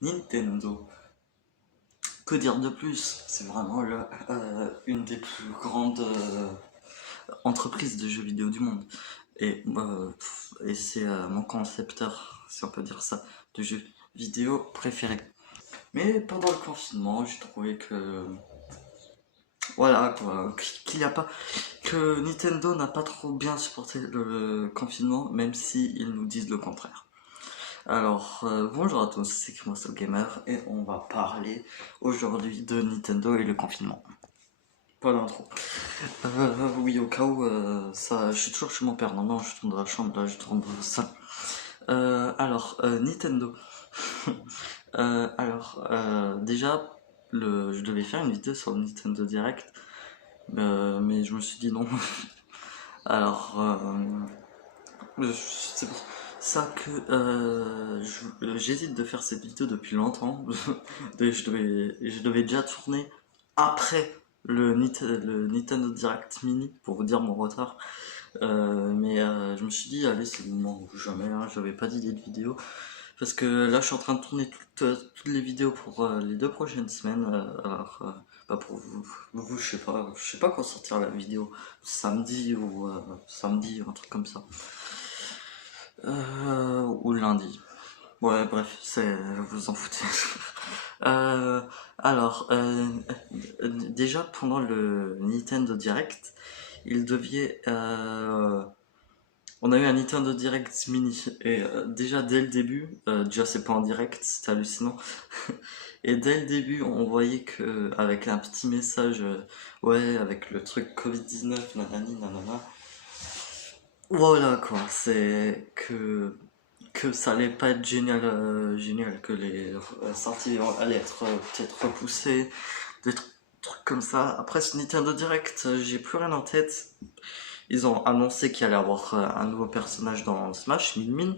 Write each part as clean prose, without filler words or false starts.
Nintendo. Que dire de plus? C'est vraiment une des plus grandes entreprises de jeux vidéo du monde. Et c'est mon concepteur, si on peut dire ça, de jeux vidéo préféré. Mais pendant le confinement, j'ai trouvé que voilà quoi, qu'il y a pas que Nintendo n'a pas trop bien supporté le confinement, même si ils nous disent le contraire. Alors, bonjour à tous, c'est Kimoso Gamer et on va parler aujourd'hui de Nintendo et le confinement. Pas d'intro. Oui, au cas où, ça, je suis toujours chez mon père, normalement je tourne dans la chambre, là je tourne dans ça. Nintendo. Déjà, je devais faire une vidéo sur le Nintendo Direct, mais je me suis dit non. Alors, c'est pour ça que j'hésite de faire cette vidéo depuis longtemps. Je devais déjà tourner après le Nintendo Direct Mini pour vous dire mon retard. Je me suis dit, allez, c'est le moment ou jamais, hein, j'avais pas d'idée de vidéo. Parce que là, je suis en train de tourner toutes les vidéos pour les 2 prochaines semaines. Pour vous, je sais pas quand sortir la vidéo. Samedi samedi, un truc comme ça. Ou lundi. Ouais, bref, vous en foutez. Euh, Déjà pendant le Nintendo Direct, il devait, on a eu un Nintendo Direct mini et déjà dès le début, déjà c'est pas en direct, c'était hallucinant. Et dès le début, on voyait que avec un petit message, ouais, avec le truc Covid-19, nanani, nanana. Voilà quoi, c'est que ça allait pas être génial, que les sorties allaient être peut-être repoussées, des trucs comme ça. Après ce Nintendo Direct, j'ai plus rien en tête. Ils ont annoncé qu'il allait y avoir un nouveau personnage dans Smash, Min,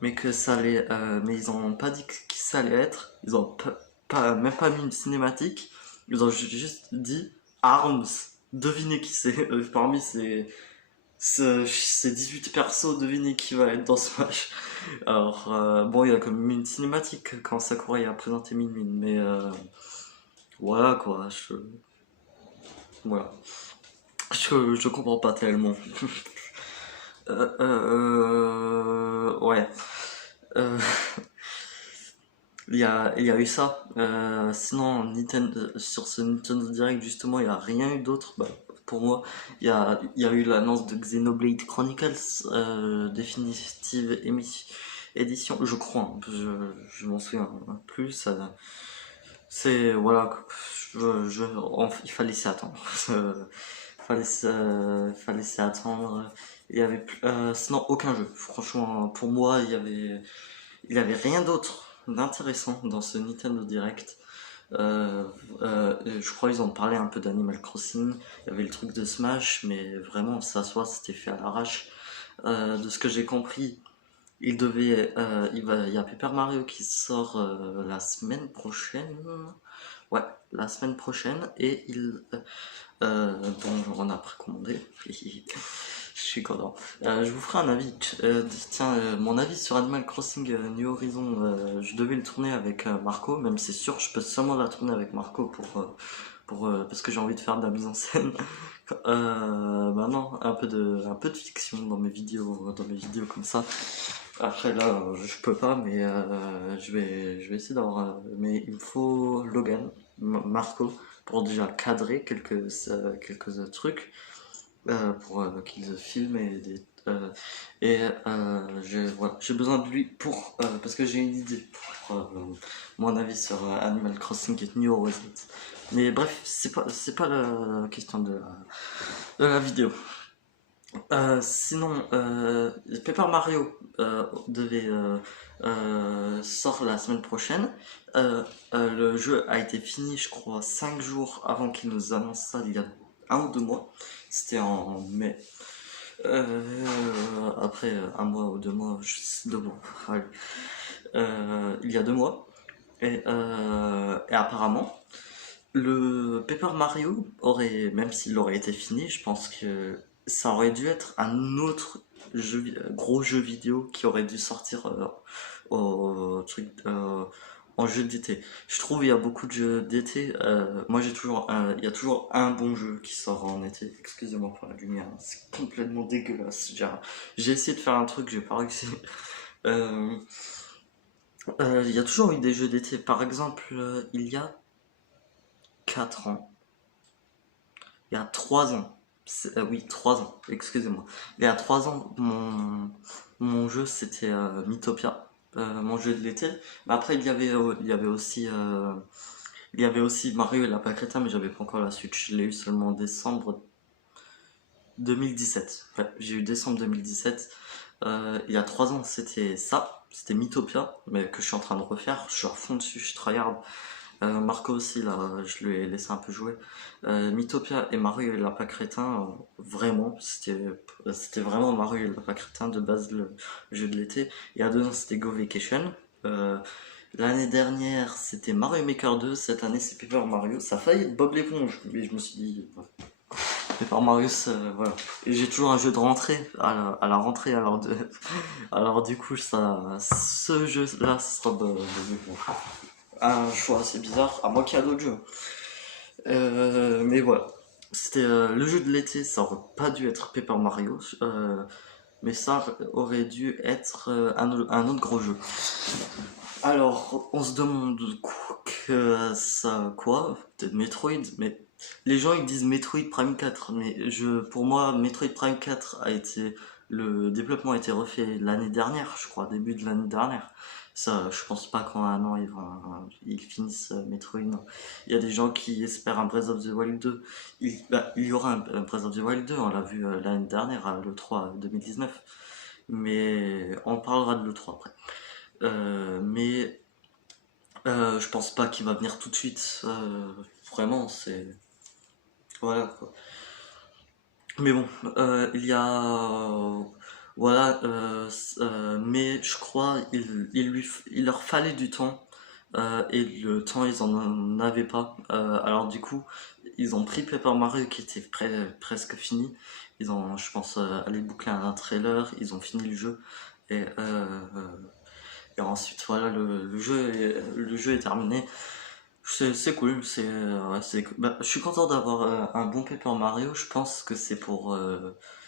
mais que ça allait, mais ils ont pas dit qui ça allait être. Ils ont même pas mis une cinématique. Ils ont juste dit Arms. Devinez qui c'est. Parmi ces 18 persos, devinez qui va être dans Smash. Alors, bon, il y a comme une cinématique quand Sakurai a présenté Min Min, mais voilà quoi. Voilà. Je comprends pas tellement. Ouais. Euh, il y a eu ça. Sinon, sur ce Nintendo Direct, justement, il n'y a rien eu d'autre. Bah, pour moi, il y a eu l'annonce de Xenoblade Chronicles définitive édition, je crois. Hein, je m'en souviens plus. Voilà. Il fallait s'y attendre. Fallait s'y attendre. Il y avait sinon aucun jeu. Franchement, pour moi, il y avait rien d'autre d'intéressant dans ce Nintendo Direct. Je crois qu'ils ont parlé un peu d'Animal Crossing. Il y avait le truc de Smash, mais vraiment, c'était fait à l'arrache. De ce que j'ai compris, il y a Paper Mario qui sort la semaine prochaine. Ouais, la semaine prochaine, et dont on a précommandé. Je suis content. Je vous ferai un avis. Tiens, mon avis sur Animal Crossing New Horizon, je devais le tourner avec Marco, même c'est sûr, je peux seulement la tourner avec Marco parce que j'ai envie de faire de la mise en scène. Non, un peu de fiction dans mes vidéos comme ça. Après là, je peux pas, mais je vais essayer d'avoir. Mais il me faut Logan, Marco, pour déjà cadrer quelques trucs pour qu'ils filment voilà, j'ai besoin de lui parce que j'ai une idée pour mon avis sur Animal Crossing et New Horizons. Mais bref, c'est pas la question de la vidéo. Sinon, Paper Mario sort la semaine prochaine. Le jeu a été fini, je crois, 5 jours avant qu'il nous annonce ça, il y a 1 ou 2 mois. C'était en mai. Après 1 mois ou 2 mois, 2 mois, allez. Il y a 2 mois. Et apparemment, le Paper Mario même s'il aurait été fini, je pense que ça aurait dû être un autre gros jeu vidéo qui aurait dû sortir au truc, en jeu d'été. Je trouve il y a beaucoup de jeux d'été. Moi il y a toujours un bon jeu qui sort en été. Excusez-moi pour la lumière, hein, c'est complètement dégueulasse. J'ai essayé de faire un truc, j'ai pas réussi. Euh, il y a toujours eu des jeux d'été. Par exemple, il y a 4 ans, il y a 3 ans. Oui, 3 ans, excusez-moi. Il y a 3 ans, mon jeu c'était Mythopia, mon jeu de l'été. Mais après, il y avait aussi Mario et Lapin Crétin, mais j'avais pas encore la suite. Je l'ai eu seulement en décembre 2017. Ouais, j'ai eu décembre 2017. Il y a 3 ans, c'était ça. C'était Mythopia, mais que je suis en train de refaire. Je suis à fond dessus, je tryhard. Marco aussi, là, je lui ai laissé un peu jouer. Mythopia et Mario et Lapin Crétin, vraiment, c'était vraiment Mario et Lapin Crétin de base le jeu de l'été. Il y a 2 ans, c'était Go Vacation. Euh, L'année dernière, c'était Mario Maker 2. Cette année, c'est Paper Mario. Ça a failli être Bob l'éponge, mais je me suis dit, ouais, Paper Mario, voilà. Et j'ai toujours un jeu de rentrée à la rentrée, alors du coup, ce jeu-là, ce sera Bob l'éponge. Un choix assez bizarre, à moins qu'il y a d'autres jeux. Mais voilà. C'était le jeu de l'été, ça aurait pas dû être Paper Mario, mais ça aurait dû être un autre gros jeu. Alors, on se demande quoi? Peut-être Metroid, mais les gens ils disent Metroid Prime 4, mais pour moi, Metroid Prime 4 le développement a été refait l'année dernière, je crois, début de l'année dernière. Ça, je pense pas qu'en un an ils finissent Metroid. Non. Il y a des gens qui espèrent un Breath of the Wild 2. Il y aura un Breath of the Wild 2, on l'a vu l'année dernière, à l'E3 2019. Mais on parlera de l'E3 après. Mais je pense pas qu'il va venir tout de suite. Vraiment, c'est. Voilà quoi. Mais bon, il y a. Voilà, mais je crois il leur fallait du temps. Et le temps, ils en avaient pas. Alors, du coup, ils ont pris Paper Mario qui était presque fini. Ils ont, je pense, allé boucler un trailer. Ils ont fini le jeu. Et, et ensuite, voilà, le jeu est terminé. C'est cool, ouais, je suis content d'avoir un bon Paper Mario. Je pense que c'est pour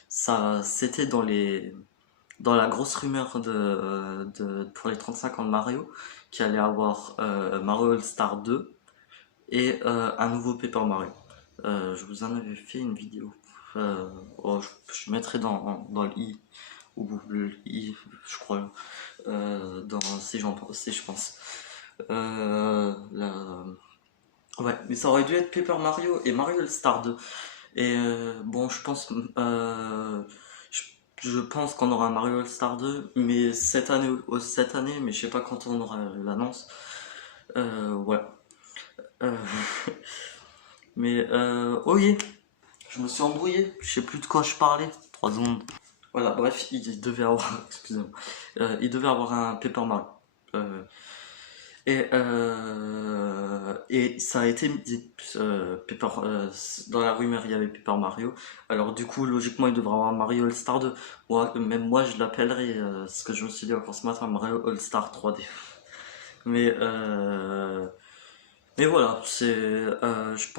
ça. C'était dans la grosse rumeur pour les 35 ans de Mario qu'il allait avoir Mario All-Star 2 et un nouveau Paper Mario. Je vous en avais fait une vidéo. Je mettrai dans le i ou le i, je crois, si je pense. La, Ouais, mais ça aurait dû être Paper Mario et Mario All-Star 2. Et bon, je, je pense qu'on aura un Mario All-Star 2, mais cette année, mais je sais pas quand on aura l'annonce. Voilà. Euh, mais oh yeah, je me suis embrouillé, je sais plus de quoi je parlais. 3 secondes. Voilà, bref, il devait avoir, excusez-moi, il devait avoir un Paper Mario. Euh, et ça a été dit, dans la rumeur il y avait Paper Mario. Alors du coup logiquement il devrait avoir Mario All Star 2. Même moi je l'appellerai, ce que je me suis dit encore ce matin, Mario All Star 3D. Mais mais voilà, je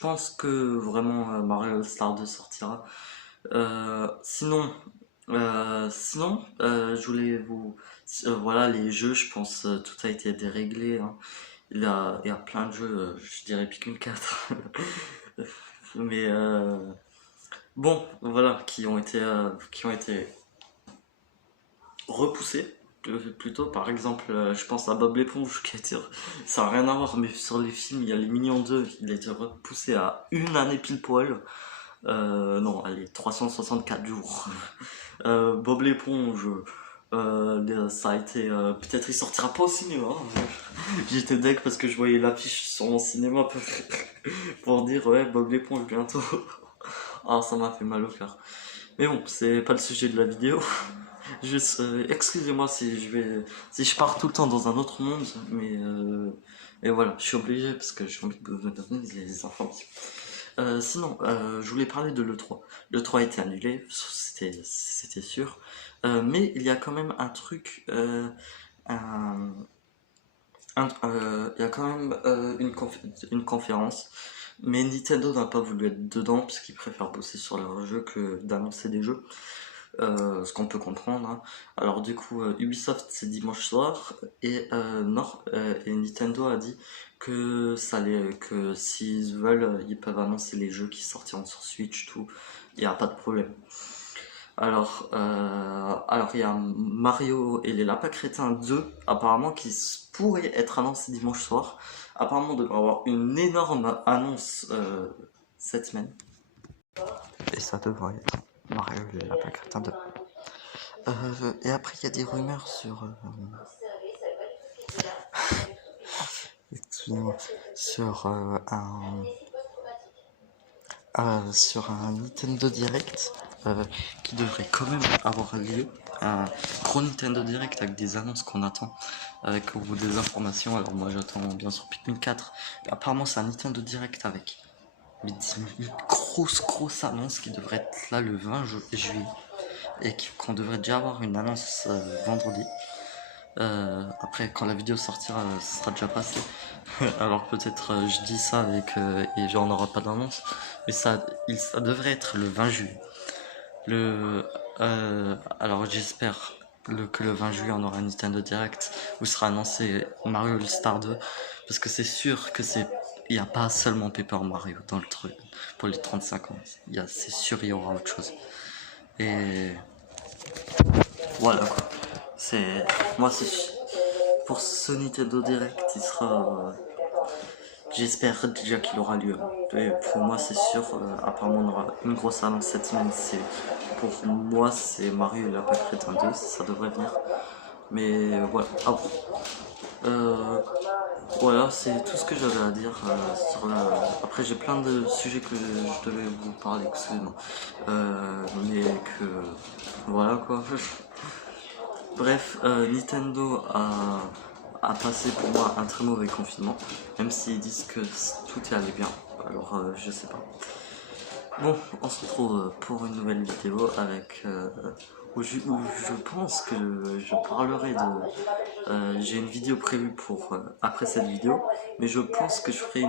pense que vraiment Mario All Star 2 sortira. Sinon, je voulais voilà, les jeux, je pense, tout a été déréglé, hein. Il y a plein de jeux, je dirais Pikmin 4. Mais bon, voilà, qui ont été repoussés, plutôt. Par exemple, je pense à Bob l'éponge, ça n'a rien à voir, mais sur les films, il y a les Minions 2, il a été repoussé à une année pile poil. Non, allez, 364 jours. Bob l'éponge, ça a été. Peut-être il sortira pas au cinéma, hein. J'étais deg parce que je voyais l'affiche sur mon cinéma pour dire ouais, Bob l'éponge bientôt. Ah, ça m'a fait mal au cœur. Mais bon, c'est pas le sujet de la vidéo. Juste, excusez-moi si je pars tout le temps dans un autre monde, mais et voilà, je suis obligé parce que j'ai envie de vous donner les informations. Sinon, je voulais parler de l'E3. L'E3 a été annulé, c'était sûr. Mais il y a quand même un truc il y a quand même une conférence, mais Nintendo n'a pas voulu être dedans puisqu'ils préfèrent bosser sur leurs jeux que d'annoncer des jeux. Ce qu'on peut comprendre, hein. Alors du coup, Ubisoft c'est dimanche soir et Nintendo a dit que s'ils veulent, ils peuvent annoncer les jeux qui sortiront sur Switch, tout, il n'y a pas de problème. Alors il y a Mario et les Lapins Crétins 2, apparemment pourrait être annoncé dimanche soir. Apparemment, on devrait avoir une énorme annonce cette semaine. Et ça devrait être Mario et les Lapins Crétins 2. Et après, il y a des rumeurs excusez-moi, sur un Nintendo Direct qui devrait quand même avoir lieu. Un gros Nintendo Direct avec des annonces qu'on attend, avec des informations. Alors moi j'attends bien sûr Pikmin 4. Et apparemment c'est un Nintendo Direct avec une grosse annonce qui devrait être là le 20 juillet. Et qu'on devrait déjà avoir une annonce vendredi. Après, quand la vidéo sortira, ce sera déjà passé. Alors peut-être je dis ça et genre on n'aura pas d'annonce. Mais ça devrait être le 20 juillet. Alors j'espère que le 20 juillet on aura un Nintendo Direct où sera annoncé Mario All-Star 2. Parce que c'est sûr que il n'y a pas seulement Paper Mario dans le truc pour les 35 ans. C'est sûr il y aura autre chose. Et voilà quoi. Moi c'est pour ce Nintendo Direct, il sera. J'espère déjà qu'il aura lieu. Et pour moi c'est sûr. Apparemment on aura une grosse annonce cette semaine. Pour moi c'est Mario et la Crétin 2, ça devrait venir. Mais voilà. Voilà, c'est tout ce que j'avais à dire sur la. Après, j'ai plein de sujets que je devais vous parler, excusez-moi. Mais que. Voilà quoi. Bref, Nintendo a passé pour moi un très mauvais confinement, même s'ils disent que tout est allé bien. Alors, je sais pas. Bon, on se retrouve pour une nouvelle vidéo où je pense que je parlerai de. J'ai une vidéo prévue pour après cette vidéo, mais je pense que je ferai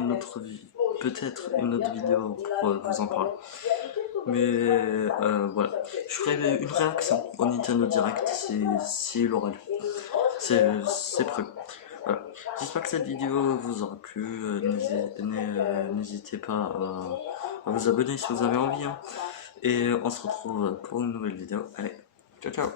peut-être une autre vidéo pour vous en parler. Mais voilà, je ferai une réaction au Nintendo Direct si il aura lieu. C'est prévu. Voilà. J'espère que cette vidéo vous aura plu. N'hésitez pas à vous abonner si vous avez envie, hein. Et on se retrouve pour une nouvelle vidéo. Allez, ciao ciao.